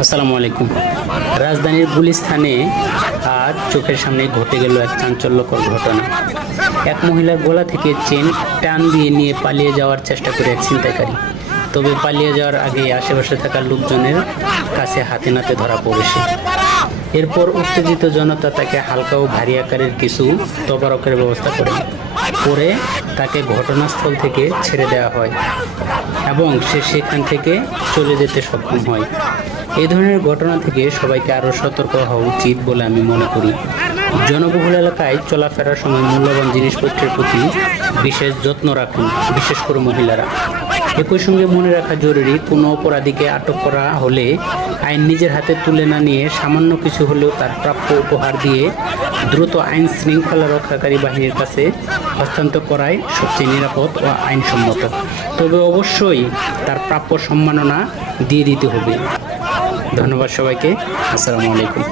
আসসালামু আলাইকুম। রাজধানীর গুলিস্তানে আজ চোখের সামনে ঘটে গেল এক চাঞ্চল্যকর ঘটনা। এক মহিলার গলা থেকে চেন টান দিয়ে নিয়ে পালিয়ে যাওয়ার চেষ্টা করে এক ছিনতাইকারী। তবে পালিয়ে যাওয়ার আগে আশেপাশে থাকা লোকজনের কাছে হাতে নাতে ধরা পড়েছে। এরপর উত্তেজিত জনতা তাকে হালকা ও ভারী আকারের কিছু তদারকের ব্যবস্থা করে পরে তাকে ঘটনাস্থল থেকে ছেড়ে দেওয়া হয় এবং সে সেখান থেকে চলে যেতে সক্ষম হয়। এই ধরনের ঘটনা থেকে সবাইকে আরও সতর্ক হওয়া উচিত বলে আমি মনে করি। জনবহুল এলাকায় চলাফেরার সময় মূল্যবান জিনিসপত্রের প্রতি বিশেষ যত্ন রাখুন, বিশেষ করে মহিলারা। একই সঙ্গে মনে রাখা জরুরি, কোনো অপরাধীকে আটক করা হলে আইন নিজের হাতে তুলে না নিয়ে সামান্য কিছু হলেও তার প্রাপ্য উপহার দিয়ে দ্রুত আইন শৃঙ্খলা রক্ষাকারী বাহিনীর কাছে হস্তান্তর করাই সবচেয়ে নিরাপদ ও আইনসম্মত। তবে অবশ্যই তার প্রাপ্য সম্মাননা দিয়ে দিতে হবে। ধন্যবাদ সবাইকে। আসসালামু আলাইকুম।